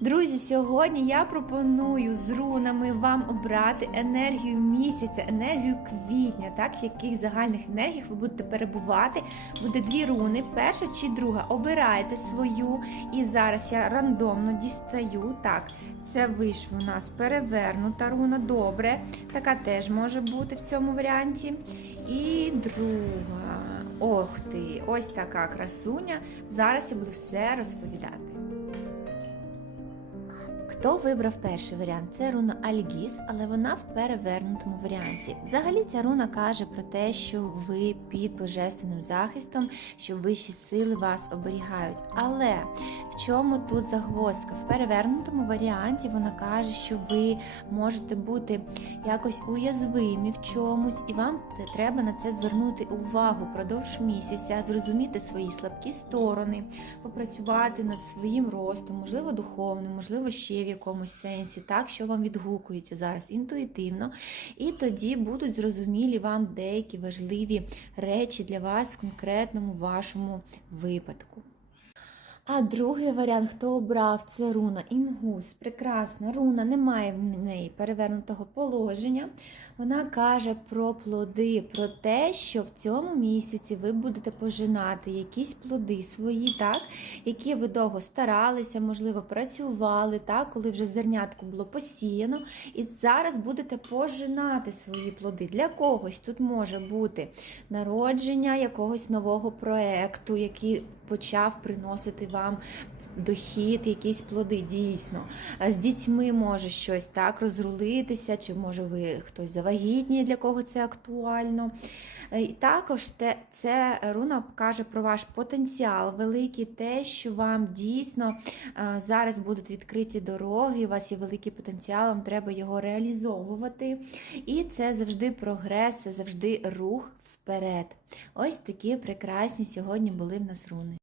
Друзі, сьогодні я пропоную з рунами вам обрати енергію місяця, енергію квітня, так в яких загальних енергіях ви будете перебувати. Буде дві руни, перша чи друга. Обирайте свою. І зараз я рандомно дістаю. Так, це вийшла у нас перевернута руна. Добре. Така теж може бути в цьому варіанті. І друга. Ох ти, ось така красуня. Зараз я буду все розповідати. Хто вибрав перший варіант? Це руна Альгіс, але вона в перевернутому варіанті. Взагалі ця руна каже про те, що ви під божественним захистом, що вищі сили вас оберігають. Але в чому тут загвоздка? В перевернутому варіанті вона каже, що ви можете бути якось уязвимі в чомусь, і вам треба на це звернути увагу продовж місяця, зрозуміти свої слабкі сторони, попрацювати над своїм ростом, можливо, духовним, можливо, ще в якомусь сенсі, так, що вам відгукується зараз інтуїтивно. І тоді будуть зрозумілі вам деякі важливі речі для вас в конкретному вашому випадку. А другий варіант, хто обрав, це руна Інгус. Прекрасна руна, немає в неї перевернутого положення. Вона каже про плоди, про те, що в цьому місяці ви будете пожинати якісь плоди свої, так, які ви довго старалися, можливо, працювали, так, коли вже зернятко було посіяно. І зараз будете пожинати свої плоди. Для когось тут може бути народження якогось нового проекту, який почав приносити вам дохід, якісь плоди, дійсно. З дітьми може щось так розрулитися, чи може ви хтось завагітніє, для кого це актуально. Е, І також те, це руна каже про ваш потенціал великий, те, що вам дійсно е, зараз будуть відкриті дороги, у вас є великий потенціал, вам треба його реалізовувати. І це завжди прогрес, це завжди рух вперед. Ось такі прекрасні сьогодні були в нас руни.